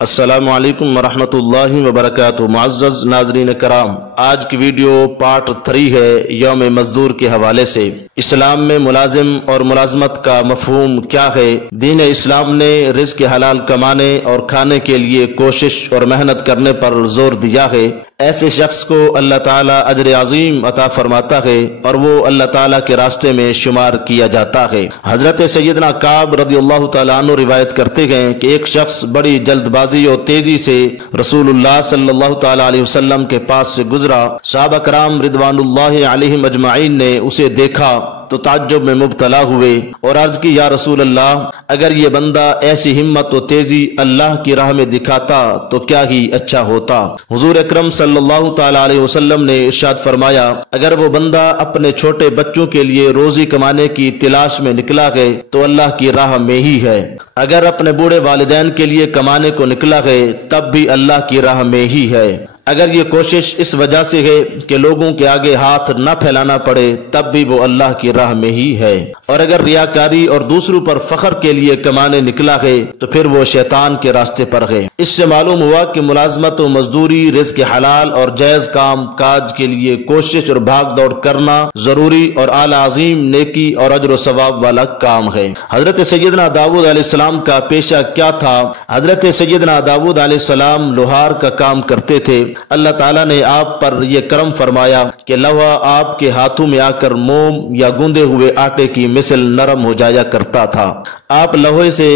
السلام علیکم ورحمۃ اللہ وبرکاتہ۔ معزز ناظرین کرام، آج کی ویڈیو پارٹ 3 ہے یوم مزدور کے حوالے سے۔ اسلام میں ملازم اور ملازمت کا مفہوم کیا ہے؟ دین اسلام نے رزق حلال کمانے اور کھانے کے لیے کوشش اور محنت کرنے پر زور دیا ہے۔ ایسے شخص کو اللہ تعالیٰ اجر عظیم عطا فرماتا ہے اور وہ اللہ تعالیٰ کے راستے میں شمار کیا جاتا ہے۔ حضرت سیدنا کعب رضی اللہ تعالیٰ عنہ روایت کرتے ہیں کہ ایک شخص بڑی جلد بازی اور تیزی سے رسول اللہ صلی اللہ تعالیٰ علیہ وسلم کے پاس سے گزرا۔ صحابہ کرام رضوان اللہ علیہم اجمعین نے اسے دیکھا تو تعجب میں مبتلا ہوئے اور عرض کی، یا رسول اللہ، اگر یہ بندہ ایسی ہمت و تیزی اللہ کی راہ میں دکھاتا تو کیا ہی اچھا ہوتا۔ حضور اکرم صلی اللہ تعالی علیہ وسلم نے ارشاد فرمایا، اگر وہ بندہ اپنے چھوٹے بچوں کے لیے روزی کمانے کی تلاش میں نکلا ہے تو اللہ کی راہ میں ہی ہے، اگر اپنے بوڑھے والدین کے لیے کمانے کو نکلا ہے تب بھی اللہ کی راہ میں ہی ہے، اگر یہ کوشش اس وجہ سے ہے کہ لوگوں کے آگے ہاتھ نہ پھیلانا پڑے تب بھی وہ اللہ کی راہ میں ہی ہے، اور اگر ریاکاری اور دوسروں پر فخر کے لیے کمانے نکلا ہے تو پھر وہ شیطان کے راستے پر ہے۔ اس سے معلوم ہوا کہ ملازمت و مزدوری رزق حلال اور جائز کام کاج کے لیے کوشش اور بھاگ دوڑ کرنا ضروری اور اعلی عظیم نیکی اور اجر و ثواب والا کام ہے۔ حضرت سیدنا داؤد علیہ السلام کا پیشہ کیا تھا؟ حضرت سیدنا داؤد علیہ السلام لوہار کا کام کرتے تھے۔ اللہ تعالیٰ نے آپ پر یہ کرم فرمایا کہ لوہا آپ کے ہاتھوں میں آ کر موم یا گوندے ہوئے آٹے کی مثل نرم ہو جایا کرتا تھا۔ آپ لوہے سے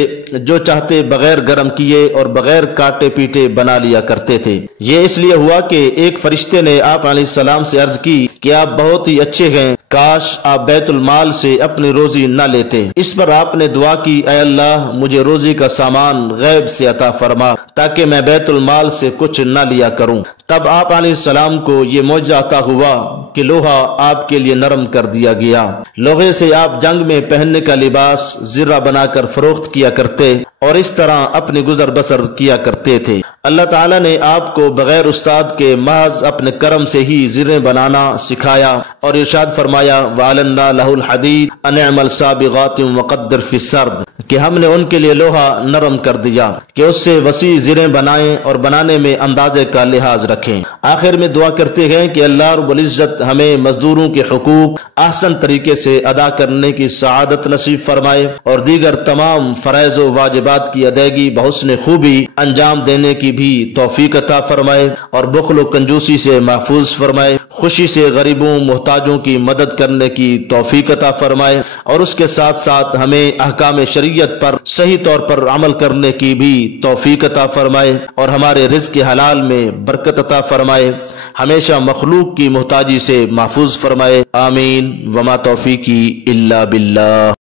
جو چاہتے بغیر گرم کیے اور بغیر کاٹے پیٹے بنا لیا کرتے تھے۔ یہ اس لیے ہوا کہ ایک فرشتے نے آپ علیہ السلام سے عرض کی کہ آپ بہت ہی اچھے ہیں، کاش آپ بیت المال سے اپنی روزی نہ لیتے۔ اس پر آپ نے دعا کی، اے اللہ مجھے روزی کا سامان غیب سے عطا فرما تاکہ میں بیت المال سے کچھ نہ لیا کروں۔ تب آپ علیہ السلام کو یہ معجزہ عطا ہوا کہ لوہا آپ کے لیے نرم کر دیا گیا۔ لوہے سے آپ جنگ میں پہننے کا لباس زرہ بنا کر فروخت کیا کرتے اور اس طرح اپنی گزر بسر کیا کرتے تھے۔ اللہ تعالیٰ نے آپ کو بغیر استاد کے محض اپنے کرم سے ہی زریں بنانا سکھایا اور ارشاد فرمایا، وَعَلَنَّا لَهُ الْحَدِيدَ أَنِ اعْمَلْ سَابِغَاتٍ وَقَدِّرْ فِي السَّرْدِ، کہ ہم نے ان کے لیے لوہا نرم کر دیا کہ اس سے وسیع زریں بنائیں اور بنانے میں اندازے کا لحاظ رکھیں۔ آخر میں دعا کرتے ہیں کہ اللہ رب العزت ہمیں مزدوروں کے حقوق احسن طریقے سے ادا کرنے کی سعادت نصیب فرمائے اور دیگر تمام فرائض و واجبات کی ادائیگی بحسن خوبی انجام دینے کی بھی توفیق عطا فرمائے اور بخل و کنجوسی سے محفوظ فرمائے، خوشی سے غریبوں محتاجوں کی مدد کرنے کی توفیق عطا فرمائے اور اس کے ساتھ ساتھ ہمیں احکام شریعت پر صحیح طور پر عمل کرنے کی بھی توفیق عطا فرمائے اور ہمارے رزق حلال میں برکت عطا فرمائے، ہمیشہ مخلوق کی محتاجی سے محفوظ فرمائے، آمین۔ وما توفیقی الا باللہ۔